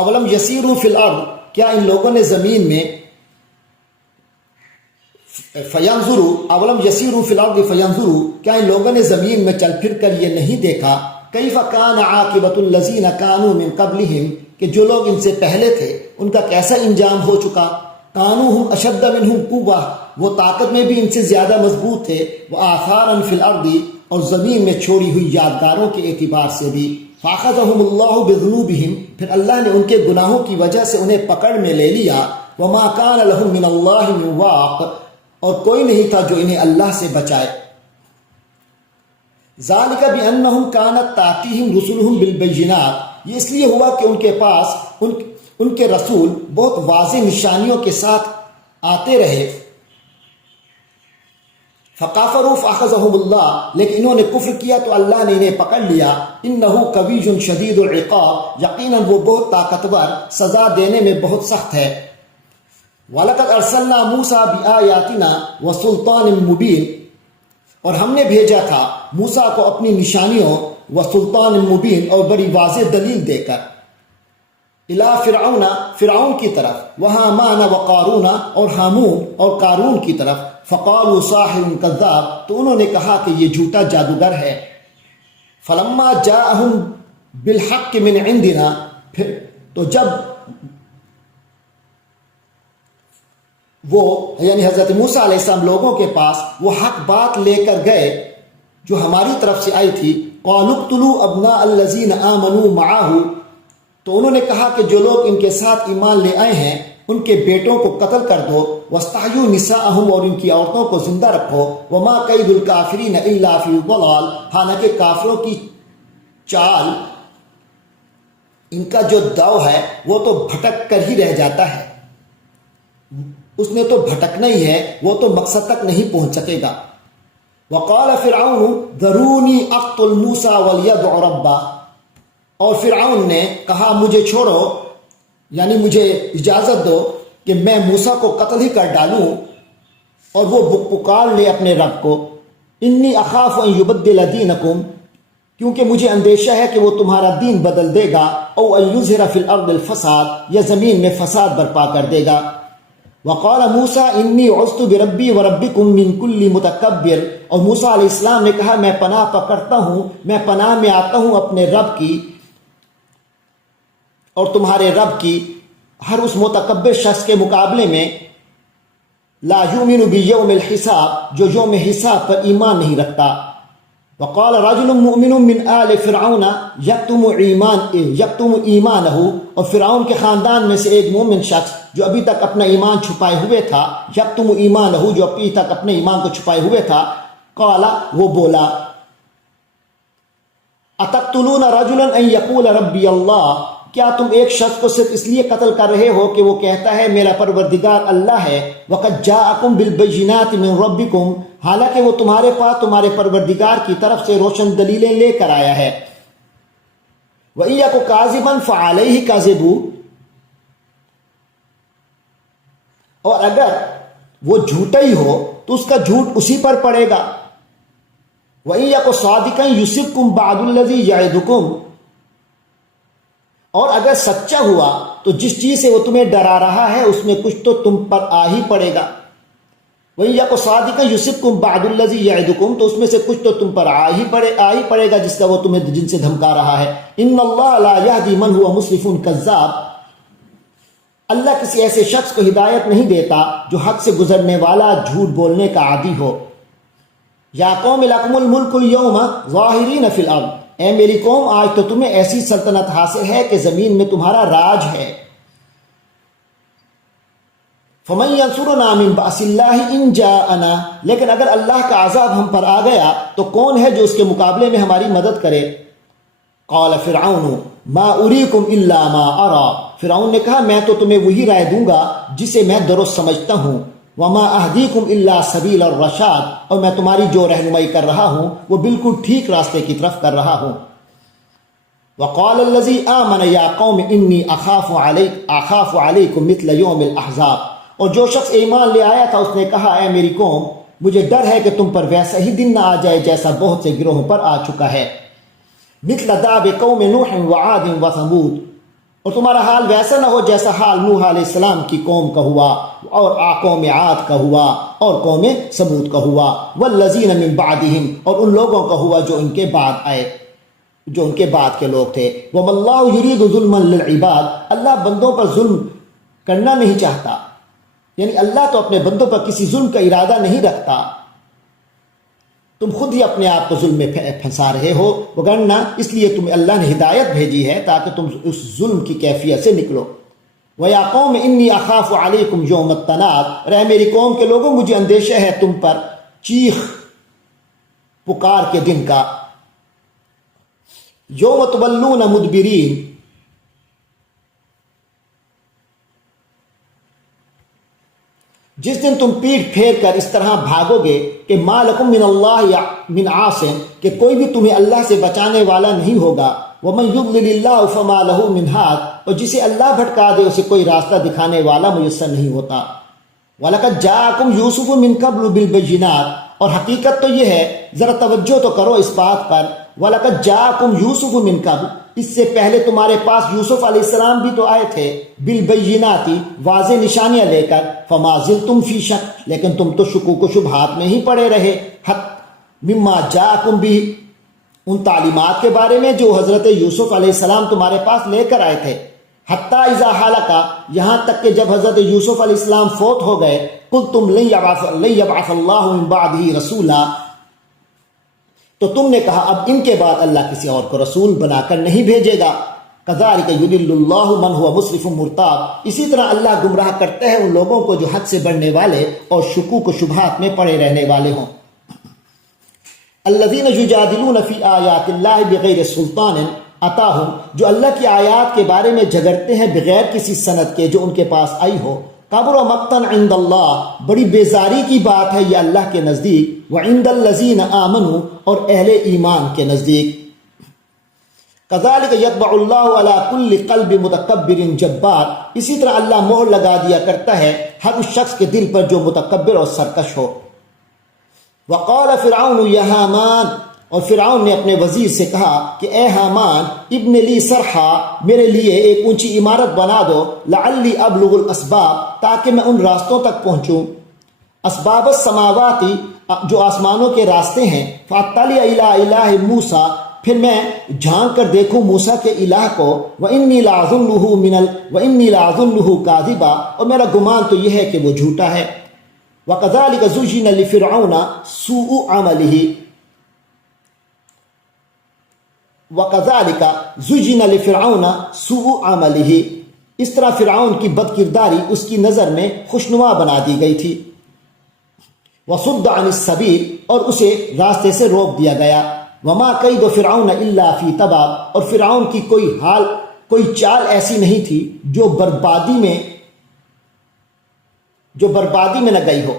اولم یسیروا فی الارض، کیا ان لوگوں نے زمین میں فینظروا اولم یسیروا فی الارض فینظروا، کیا ان لوگوں نے زمین میں چل پھر کر یہ نہیں دیکھا کیف کان عاقبۃ الذین کانوا من قبلہم، کہ جو لوگ ان سے پہلے تھے ان کا کیسا انجام ہو چکا. کانوا ہم اشد منہم قوہ، وہ طاقت میں بھی ان سے زیادہ مضبوط تھے. وآثارا فی الارض، اور زمین میں چھوڑی ہوئی یادگاروں کے اعتبار سے بھی. فاخذہم اللہ بذنوبہم، پھر اللہ نے ان کے گناہوں کی وجہ سے انہیں پکڑ میں لے لیا. وما کان لہم من اللہ من واق، اور کوئی نہیں تھا جو انہیں اللہ سے بچائے. ذالک بانہم کانت تاتیہم رسلہم بالبینات، یہ اس لیے ہوا کہ ان کے پاس ان کے رسول بہت واضح نشانیوں کے ساتھ آتے رہے. فکافروا فاخذہم اللہ، لیکن انہوں نے کفر کیا تو اللہ نے انہیں پکڑ لیا. انہ قوی شدید العقاب، یقیناً وہ بہت طاقتور، سزا دینے میں بہت سخت ہے. وَلَقَدْ أَرْسَلْنَا مُوسَىٰ بِآيَاتِنَا وَسُلْطَانٍ مُبِينٍ، اور ہم نے بھیجا تھا موسیٰ کو اپنی نشانیوں وسلطان مبین، اور بڑی واضح دلیل دے کر. الی فرعون، فرعون کی طرف، وہامان وقارون، اور ہامون اور قارون کی طرف. فقالوا ساحر کذاب، تو انہوں نے کہا کہ یہ جھوٹا جادوگر ہے. فلما جاءہم بالحق من عندنا، پھر تو جب وہ یعنی حضرت موسیٰ علیہ السلام لوگوں کے پاس وہ حق بات لے کر گئے جو ہماری طرف سے آئی تھی. قالوا اقتلوا ابناء الذین آمنوا معہ، تو انہوں نے کہا کہ جو لوگ ان کے ساتھ ایمان لے آئے ہیں ان کے بیٹوں کو قتل کر دو. واستحیوا نساءہم، اور ان کی عورتوں کو زندہ رکھو. وما کید الکافرین الا فی ضلال، حالانکہ کافروں کی چال، ان کا جو داؤ ہے وہ تو بھٹک کر ہی رہ جاتا ہے، اس نے تو بھٹکنا ہی ہے، وہ تو مقصد تک نہیں پہنچ سکے گا. وقال فرعون ذرونی اقتل موسیٰ ولیدع ربہ، اور فرعون نے کہا مجھے چھوڑو، یعنی مجھے اجازت دو کہ میں موسیٰ کو قتل ہی کر ڈالوں اور وہ پکار لے اپنے رب کو. انی اخاف ان یبدل دینکم، کیونکہ مجھے اندیشہ ہے کہ وہ تمہارا دین بدل دے گا. او ان یظہر فی الارض الفساد، یا زمین میں فساد برپا کر دے گا. وقال موسیٰ انی عذت بربی وربکم من کل متکبر، اور موسیٰ علیہ السلام نے کہا میں پناہ پکڑتا ہوں، میں پناہ میں آتا ہوں اپنے رب کی اور تمہارے رب کی، ہر اس متکبر شخص کے مقابلے میں. لا یؤمن بیوم الحساب، جو یوم حساب پر ایمان نہیں رکھتا. وقال رجل مؤمن من آل فرعون یکتم ایمانہ، اور فرعون کے خاندان میں سے ایک مومن شخص جو ابھی تک اپنا ایمان چھپائے ہوئے تھا، یکتم ایمانہ، جو ابھی تک اپنے ایمان کو چھپائے ہوئے تھا. قال، وہ بولا، اتقتلون رجلا ان یقول ربی اللہ، کیا تم ایک شخص کو صرف اس لیے قتل کر رہے ہو کہ وہ کہتا ہے میرا پروردگار اللہ ہے. وقد جاءکم بالبینات من ربکم، حالانکہ وہ تمہارے پاس تمہارے پروردگار کی طرف سے روشن دلیلیں لے کر آیا ہے. وَإِن یَکُ کاذبا فعلیہ کاذبوا، اور اگر وہ جھوٹا ہی ہو تو اس کا جھوٹ اسی پر پڑے گا. وَإِن یَکُ صادقا یصبکم بعض الذی یعدکم، اور اگر سچا ہوا تو جس چیز سے وہ تمہیں ڈرا رہا ہے اس میں کچھ تو تم پر آ ہی پڑے گا. وَإِن یَکُ صَادِقًا یُصِبْکُم بَعْضُ الَّذِی یَعِدُکُم، تو اس میں سے کچھ تو تم پر آ ہی پڑے گا جس کا وہ تمہیں جن سے دھمکا رہا ہے. اِنَّ اللَّهَ لَا يَهْدِي مَنْ هُوَ مُسْرِفٌ کذاب، اللہ کسی ایسے شخص کو ہدایت نہیں دیتا جو حد سے گزرنے والا، جھوٹ بولنے کا عادی ہو. یا قوم لکم الملک اليوم ظاہرین فی الارض، اے میری قوم آج تو تمہیں ایسی سلطنت حاصل ہے کہ زمین میں تمہارا راج ہے. فمن ینصرنا من بأس اللہ ان جاءنا، لیکن اگر اللہ کا عذاب ہم پر آ گیا تو کون ہے جو اس کے مقابلے میں ہماری مدد کرے. قال فرعون ما اریکم الا ما ارى، فرعون نے کہا میں تو تمہیں وہی رائے دوں گا جسے میں درست سمجھتا ہوں. وما اہدیکم الا سبیل الرشاد، اور میں تمہاری جو رہنمائی کر رہا ہوں وہ بالکل ٹھیک راستے کی طرف کر رہا ہوں. وقال الذی آمن یا قوم انی اخاف علیکم مثل یوم الاحزاب، اور جو شخص ایمان لے آیا تھا اس نے کہا اے میری قوم مجھے ڈر ہے کہ تم پر ویسا ہی دن نہ آ جائے جیسا بہت سے گروہوں پر آ چکا ہے. مثل داب قوم نوح وعاد وثمود، اور تمہارا حال ویسا نہ ہو جیسا حال نوح علیہ السلام کی قوم کا ہوا، اور قوم عاد کا ہوا، اور قوم ثمود کا ہوا، والذین من بعدہم، اور ان لوگوں کا ہوا جو ان کے بعد آئے، جو ان کے بعد کے لوگ تھے۔ وَمَا اللَّهُ يُرِيدُ ظُلْمًا لِلْعِبَادِ، اللہ بندوں پر ظلم کرنا نہیں چاہتا، یعنی اللہ تو اپنے بندوں پر کسی ظلم کا ارادہ نہیں رکھتا، تم خود ہی اپنے آپ کو ظلم میں پھنسا رہے ہو، وگرنہ اس لیے تمہیں اللہ نے ہدایت بھیجی ہے تاکہ تم اس ظلم کی کیفیت سے نکلو۔ وَيَا قَوْمِ إِنِّي أَخَافُ عَلَيْكُمْ يَوْمَ التَّنَادِ، اے میری قوم کے لوگوں مجھے اندیشہ ہے تم پر چیخ پکار کے دن کا، یوم تولون مدبرین، جس دن تم پیٹھ پھیر کر اس طرح بھاگو گے کہ ما لکم من اللہ یا من عاصم، کہ کوئی بھی تمہیں اللہ سے بچانے والا نہیں ہوگا۔ ومن یضلل اللہ فما لہ من ہاد، اور جسے اللہ بھٹکا دے اسے کوئی راستہ دکھانے والا میسر نہیں ہوتا۔ وَلَقَدْ جَاءَكُمْ يُوسُفُ مِن قَبْلُ بِالْبَيِّنَاتِ، اور حقیقت تو یہ ہے، ذرا توجہ تو کرو اس بات پر، وَلَقَدْ جَاءَكُمْ يُوسُفُ مِن قَبْلُ، اس سے پہلے تمہارے پاس یوسف علیہ السلام بھی تو آئے تھے، بالبینات، واضح نشانیاں لے کر، فما زلتم فی شک، لیکن تم تو شکوک و شبہات میں ہی پڑے رہے، مما جاءکم بھی، ان تعلیمات کے بارے میں جو حضرت یوسف علیہ السلام تمہارے پاس لے کر آئے تھے، حتیٰ اذا حلقا، یہاں تک کہ جب حضرت یوسف علیہ السلام فوت ہو گئے، قلتم لن یبعث اللہ من بعدہ رسولا، تو تم نے کہا اب ان کے بعد اللہ کسی اور کو رسول بنا کر نہیں بھیجے گا۔ کذالک یضل اللہ من هو مسرف مرتاب، اسی طرح اللہ گمراہ کرتے ہیں ان لوگوں کو جو حد سے بڑھنے والے اور شکوک و شبہات میں پڑے رہنے والے ہوں۔ الذین یجادلون فی آیات اللہ بغیر سلطان اتاہم، جو اللہ کی آیات کے بارے میں جھگڑتے ہیں بغیر کسی سند کے جو ان کے پاس آئی ہو۔ کبر مقتا عند اللہ، بڑی بیزاری کی بات ہے یہ اللہ کے نزدیک، وعند الذین آمنوا، اور اہل ایمان کے نزدیک۔ کذالک یطبع اللہ علی کل قلب متکبر جبار، اسی طرح اللہ مہر لگا دیا کرتا ہے ہر اس شخص کے دل پر جو متکبر اور سرکش ہو۔ وقال فرعون یا حامان، اور فرعون نے اپنے وزیر سے کہا کہ اے حامان، ابن لی صرحا، میرے لیے ایک اونچی عمارت بنا دو، لعلی ابلغ الاسباب، تاکہ میں ان راستوں تک پہنچوں، اسباب السماواتی، جو آسمانوں کے راستے ہیں، فاطلع الی الہ موسیٰ، پھر میں جھانک کر دیکھوں موسیٰ کے الہ کو، وانی لاظنہ کاذبا، اور میرا گمان تو یہ ہے کہ وہ جھوٹا ہے۔ وکذالک زین لفرعون سوء عملہ، وَقَذَلِكَ زُجِّنَ لِفِرْعَوْنَ سُوءُ عَمَلِهِ، اس طرح فرعون کی بد کرداری اس کی نظر میں خوشنما بنا دی گئی تھی۔ وَصُدَّ عَنِ السَّبِيلِ، اور اسے راستے سے روک دیا گیا۔ وَمَا كَيْدُ فِرْعَوْنَ إِلَّا فِي تَبَابٍ، اور فرعون کی کوئی چال ایسی نہیں تھی جو بربادی میں نہ گئی ہو۔